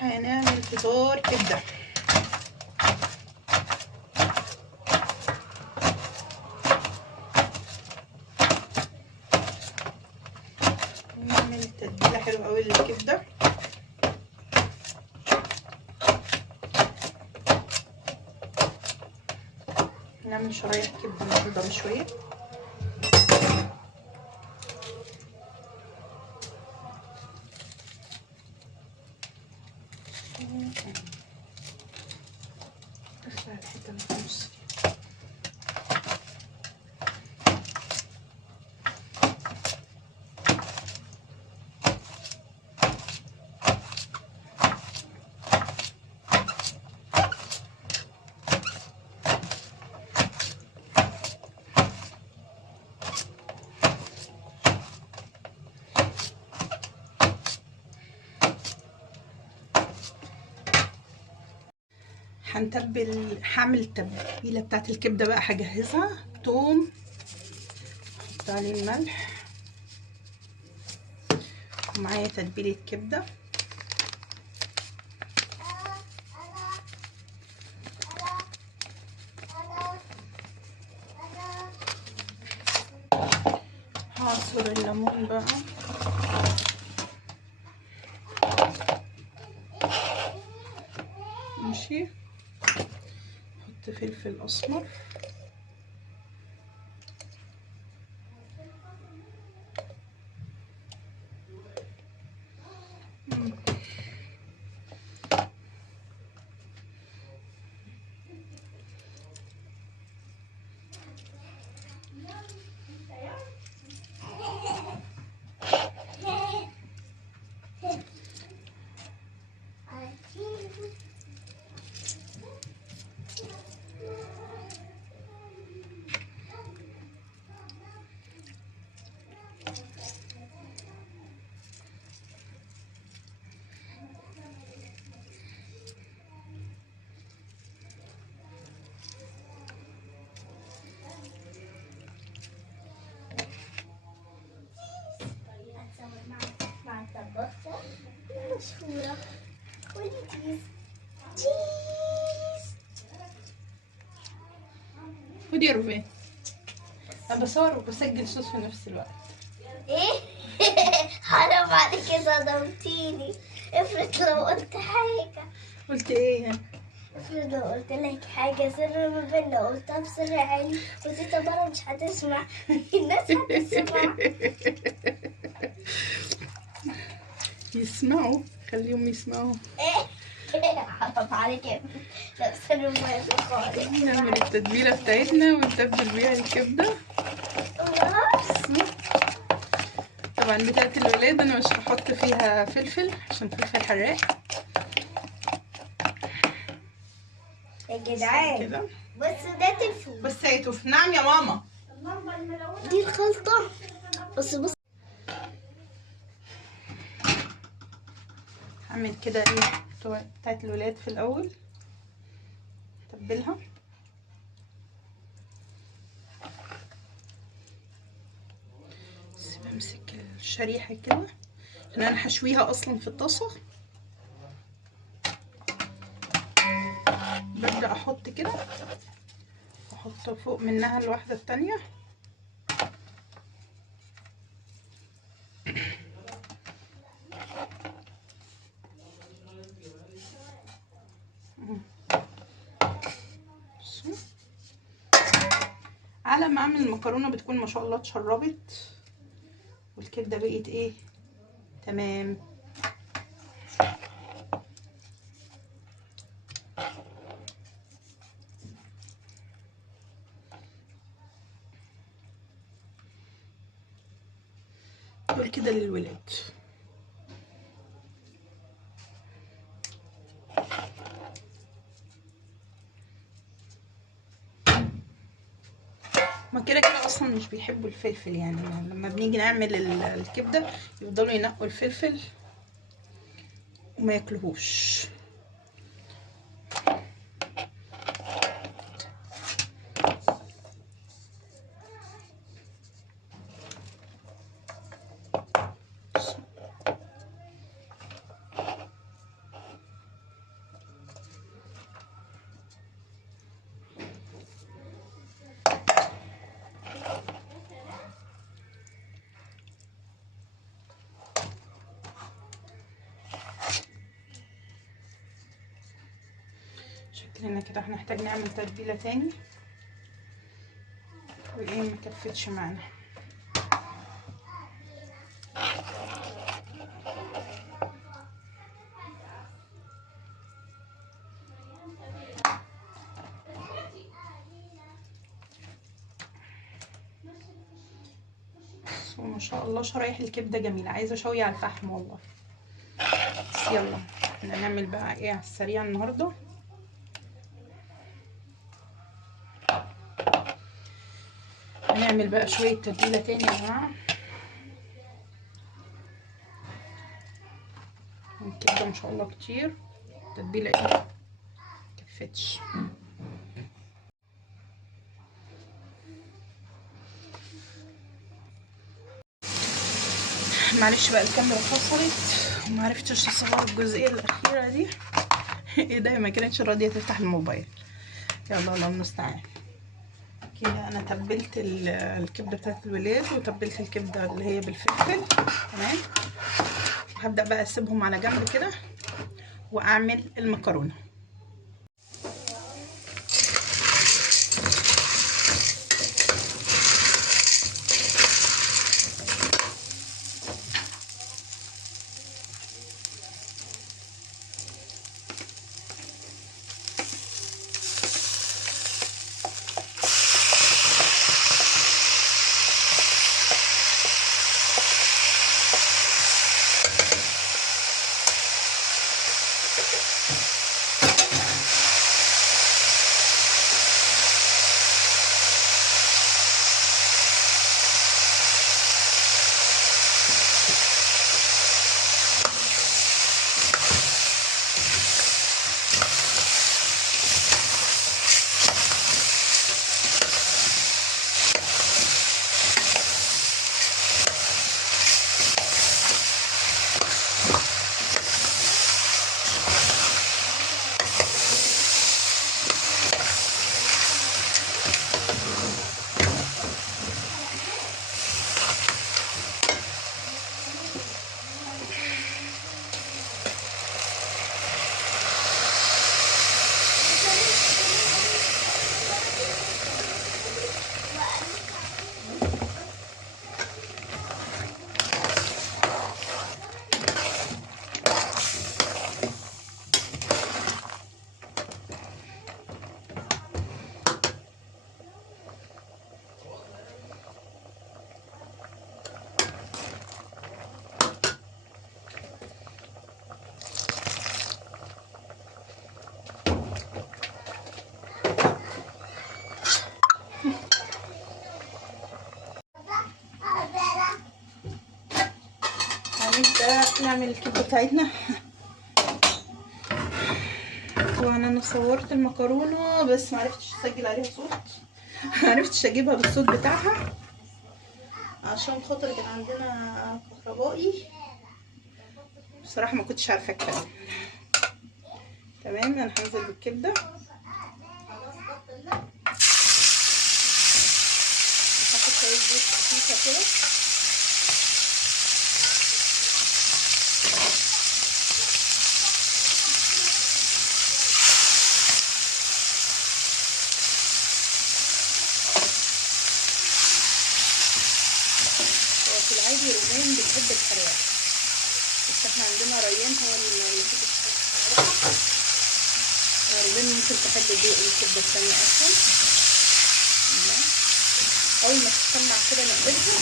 هنعمل فطار كبده. نعمل تتبيله حلوه قوي للكبده. نعمل شرايح كبده النهارده مشويه. اخلع الحته اللي في النص دي. هعمل التتبيله بتاعت الكبده بقى. هجهزها توم، احط عليه الملح، ومعايا تتبيله كبده. هعصر الليمون بقى، ماشي. احط فلفل اسمر، مع الطباخة المشهورة والتيز تشيز. خدي يا روبان، انا بصور وبسجل صوت في نفس الوقت. ايه؟ حرام عليك، صدمتيني. افرض لو قلت حاجة. قلت ايه يعني؟ افرض لو قلت لك حاجة سر ما بيننا قلتها بسر عالي وتيتا مرة مش هتسمع. الناس هتسمع. يسمعوا، خليهم يسمعوا. ايه؟ حرام عليك يا ابني. لا سر ما خالص. نعمل التتبيله بتاعتنا ونتبل بيها الكبده. طبعا بتاعت الولاد انا مش هحط فيها فلفل عشان فلفل حراق يا جدعان كده. بس ده تلفون. بس يا توف. نعم يا ماما. دي الخلطة. بص هعمل كده ايه بتاعت الولاد في الاول، تبلها. بس بمسك الشريحه كده عشان انا هشويها اصلا في الطاسه. ببدا احط كده، احط فوق منها الواحده التانية. بصوا، على ما اعمل المكرونه بتكون ما شاء الله اتشربت والكبده بقت ايه تمام. دول كده للولاد. ما كده كده اصلا مش بيحبوا الفلفل، يعني لما بنيجي نعمل الكبده يفضلوا ينقوا الفلفل وما ياكلوهوش. شكلنا كده هنحتاج نعمل تتبيله تاني، وايه مكفتش معانا. ما شاء الله شرايح الكبده جميله، عايزه شويه على الفحم والله. بس يلا احنا هنعمل بقى ايه على السريع النهارده. هنعمل بقى شويه تتبيله تاني يا جماعه. الكبده ما شاء الله كتير، تتبيله ايه مكفتش. معلش بقى الكاميرا فصلت ومعرفتش اصور الجزئيه الاخيره دي. ايديا ما كانتش راضيه تفتح الموبايل. يلا الله المستعان. كده انا تبلت الكبده بتاعت الولاد، وتبلت الكبده اللي هي بالفلفل. تمام. هبدا بقى اسيبهم على جنب كده واعمل المكرونه. هنبدا نعمل الكبده بتاعتنا. طبعا انا صورت المكرونه بس معرفتش اسجل عليها صوت. معرفتش اجيبها بالصوت بتاعها عشان خاطر كان عندنا كهربائي. بصراحه ما كنتش عارفه اتكلم. تمام. انا هنزل بالكبده، هحط شويه زيت خفيفه كده. في العادي ريان بتحب الحراق، بس احنا عندنا ريان هو اللي بيحب الحراق. ريان ممكن تحب تدوق الكبده الثانيه احسن. اول ما تتسمع كده نقلبها.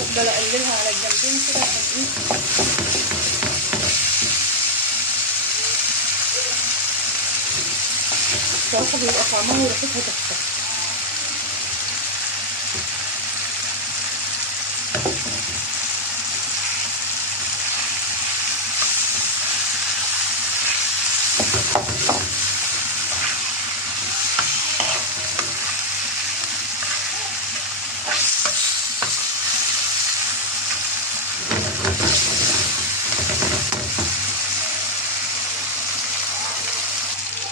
افضل اقلبها على الجنبين كده عشان ايه بصراحه بيبقى طعمها وريحتها تحفه.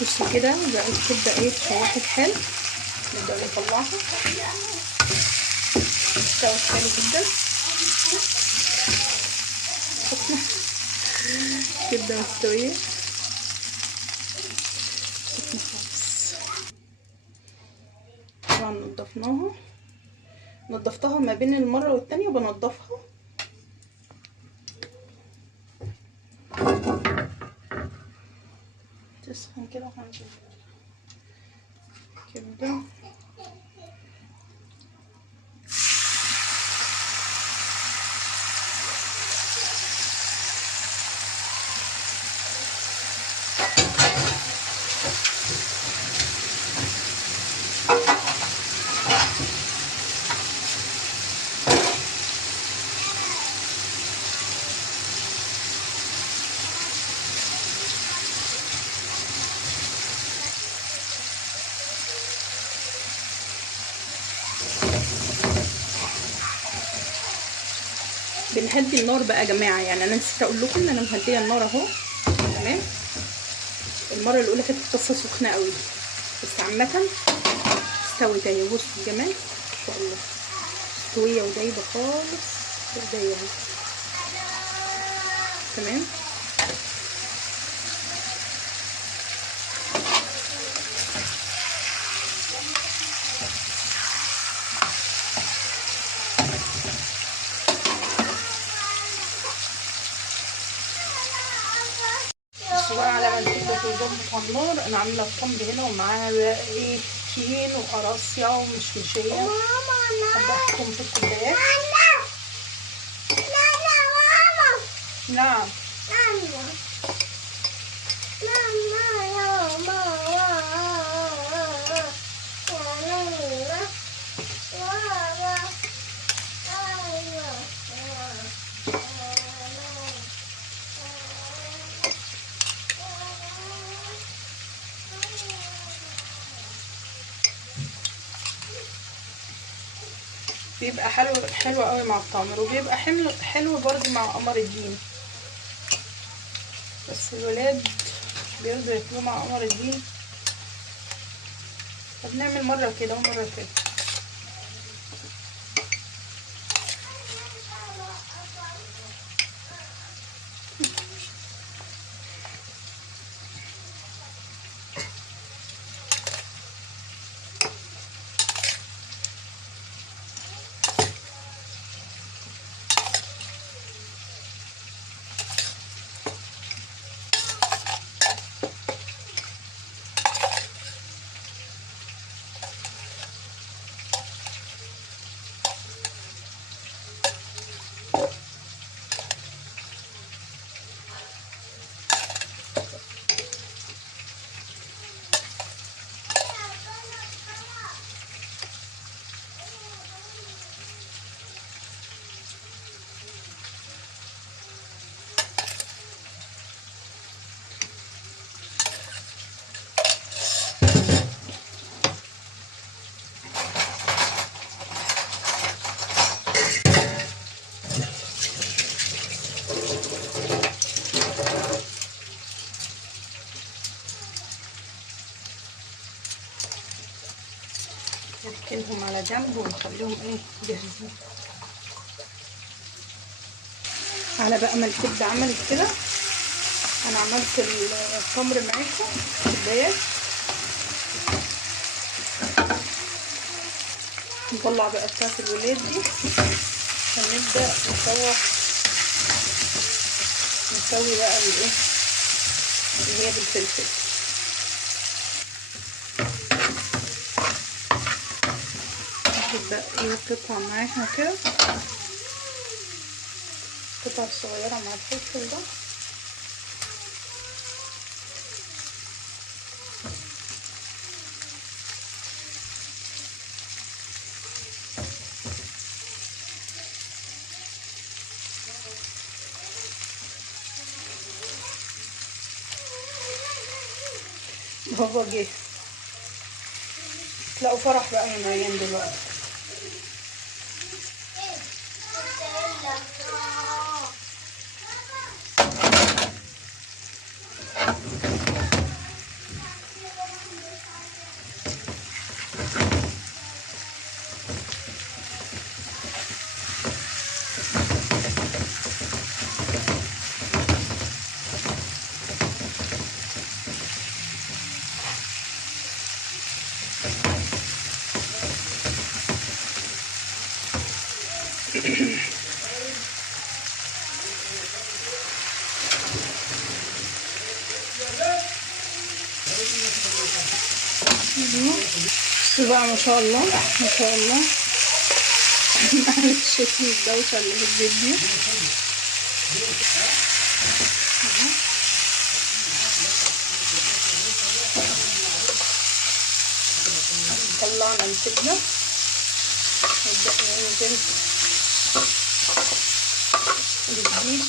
بصوا كده بقت تبدا ايه اتشوحت حلو. نبدا نطلعها. استوت حلو جدا. كبده مستويه سخنه خالص. طبعا نضفتها ما بين المره والتانيه بنضفها. تسخن كده وهنجيب كبده. بنهدي النار بقى يا جماعه، يعني انا نسيت اقول لكم ان انا مهديه النار اهو. تمام. المره الاولى كانت الطاسه سخنه قوي، بس عامه استوت اهي. بصوا الجمال ما شاء الله، مستويه ودايبه خالص في ايديا اهي. تمام. بقى على ما الكبده تتظبط على النار، انا عامله التمر هنا ومعاها بقى ايه تين وقراصيا ومشمشيه. هدخلهم في الكوبايات. نعم. بيبقى حلو قوي مع التمر، وبيبقى حلو برضه مع قمر الدين، بس الولاد بيرضوا ياكلوه مع قمر الدين، فبنعمل مره كده ومره كده. نركنهم على جنب ونخليهم ايه جاهزين. على بقى ما الكبده عملت كده، انا عملت التمر معاكم كوبايات. نطلع بقى بتاعت الولاد دي عشان نبدا نسوي بقى الايه اللي هي بالفلفل. ناخد بقى ايه قطعه معاها كده، القطع الصغيره مع الفلفل ده. بابا جه، تلاقوا فرح بقى من ريان دلوقتي. بصوا بقى ما شاء الله ما شاء الله. معلش اسمي الدوشة اللي في الفيديو. طلعنا مسكنا نبدأ ننزل بالزيت.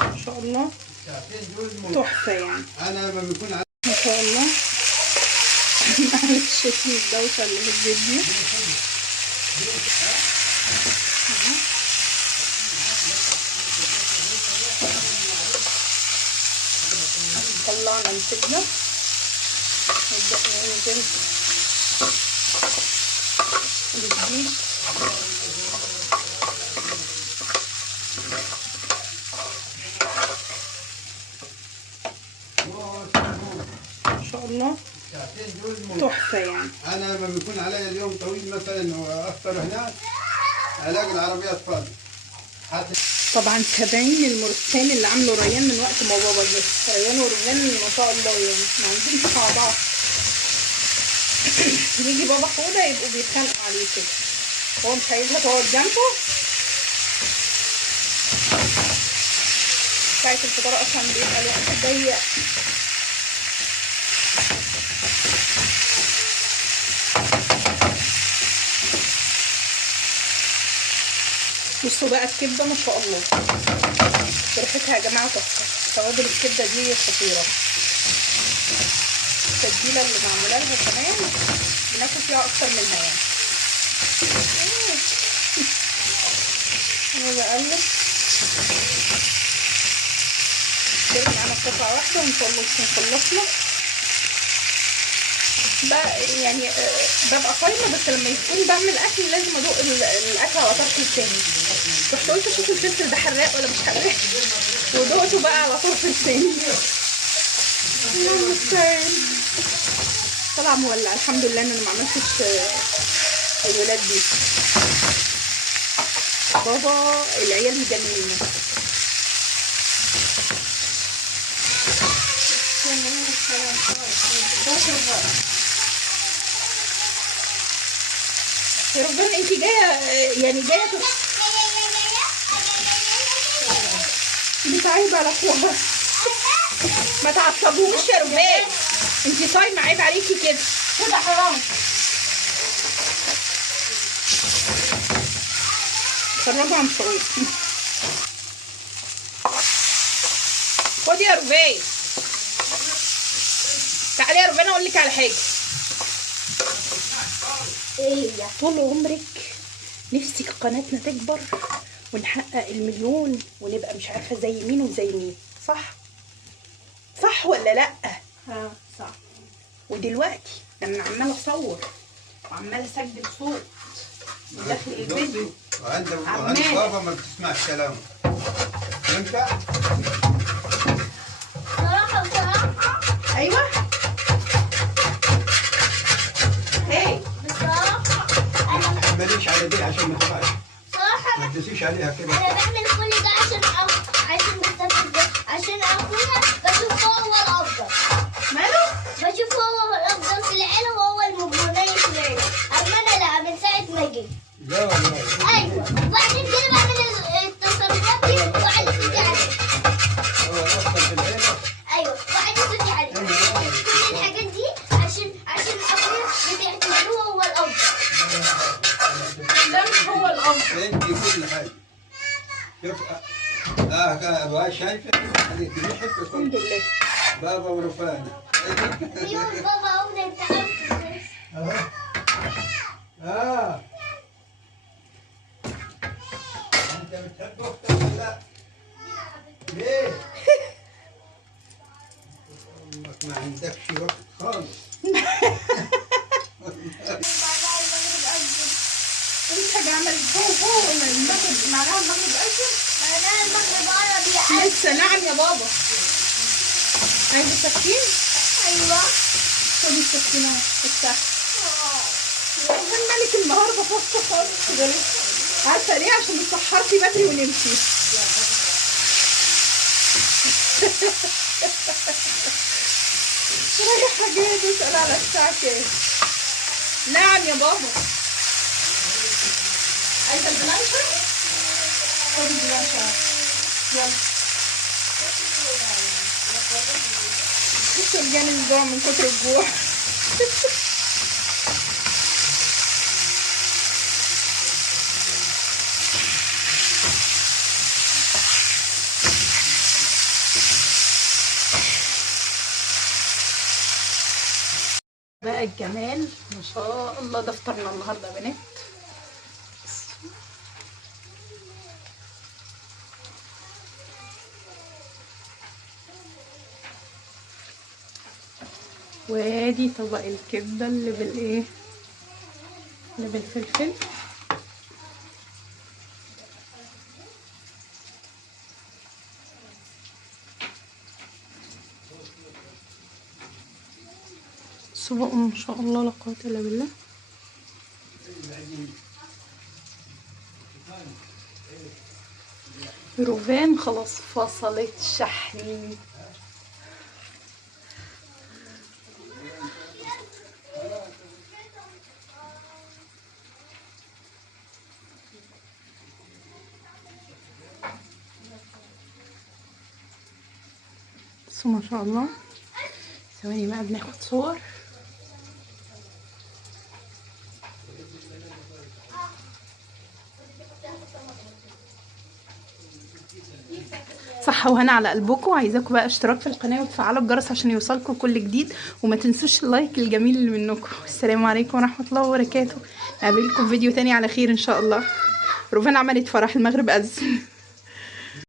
ما شاء الله تحفة يعني. ما شاء الله. معلش اسمي الدوشة اللي في الفيديو. طلعنا مسكنا نبدأ ننزل بالزيت. ما شاء الله تحفة يعني. أنا لما بيكون علي اليوم طويل مثلا وأفطر هناك ألاقي العربيات فاضية. طبعا تابعين المورستان اللي عامله ريان من وقت ما بابا جه. ريان وريان ما شاء الله يعني ما عندهمش مع بعض. يجي بابا حوده يبقوا بيتخانقوا عليه كده. هو مش عايزها تقعد جنبه. ساعة الفطار اصلا بيبقى الوقت ضيق. بصوا بقى الكبده ما شاء الله ريحتها يا جماعه تحفه. توابل الكبده دي خطيره. التتبيله اللي معموله لها كمان بناكل فيها اكتر منها يعني. انا بقلب كده معانا قطعه واحده وان شاء الله تكون خلصنا بقى يعني. ببقى صايمه بس لما يكون بعمل اكل لازم ادوق الاكل على طرف لساني. رحت قلت اشوف الفلفل ده حراق ولا مش حراق ودوقته بقى على طرف لساني. الله المستعان. طلع مولع الحمد لله ان انا ما عملتش الولاد دي. بابا العيال مجننين. يا ربنا انت جايه يعني جايه بتعيب على اخوها. ما تعصبوش يا ربان. انت صايمه عيب عليكي كده. كده حرام. فرجوا عن صعود. خدي يا ربان. تعالي يا ربان اقول لك على حاجه. ايه طول عمرك نفسك قناتنا تكبر ونحقق المليون ونبقى مش عارفه زي مين وزي مين، صح؟ صح ولا لا؟ صح. ودلوقتي لما عماله اصور وعماله اسجل صوت وداخل الفيديو وعند بابا ما بتسمعش كلامه. ينفع؟ بصراحة ايوه ايه بصراحة أنا ماليش على دي عشان ما تبقاش. بصراحة ما تدسيش عليها كده. أنا بعمل كل ده عشان بستفيد عشان أخويا بشوف هو الأفضل. ماله؟ بشوف هو الأفضل في العيلة وهو المجنون في العيلة. أما أنا لا من ساعة ما جه. لا والله. أيوه وبعدين كده بعمل التصرفات دي وعلي صوتي عليه. هو الأفضل في العيلة. أيوه وعلي صوتي عليه. كل الحاجات دي عشان أخويا بيعتبروه هو الأفضل. ده مش هو الامر. انت كل حاجه. شوف ابغى شايفه هذه تريحك. الحمد لله. بابا ورفانا. بيقول بابا عمري أنت عارف. انت بتحب اختك ولا لا؟ ليه؟ امك ما عندكش وقت خالص. انت حاجه عملت فوق ولا المغرب معناها المغرب اجل؟ معناها المغرب عربي. لسه. نعم يا بابا. عايز السكين؟ أيوه. خدي السكينه افتحي. عشان مالك النهارده فاصله خالص كده لسه. عارفه ليه؟ عشان اتسحرتي بدري ونمتي. رايحه جايه تسال على الساعه كام. نعم يا بابا. عايزه البلانشر؟ خدي البلانشر يلا. بصوا رجعني الجوع من كتر الجوع. بقى الجمال ما شاء الله. ده فطرنا النهارده يا بنات. وادي طبق الكبده اللي بالايه، اللي بالفلفل. سبق ما شاء الله لا قوه الا بالله. روفان خلاص فصلت شحن. بصوا ما شاء الله. ثواني بقى بناخد صور. صحة وهنا على قلبكم. عايزاكم بقى اشتراك في القناة وتفعلوا الجرس عشان يوصلكم كل جديد، وما تنسوش اللايك الجميل اللي منكم. السلام عليكم ورحمة الله وبركاته. اقابلكم في فيديو تاني على خير ان شاء الله. روفان عملت فرح، المغرب أذن.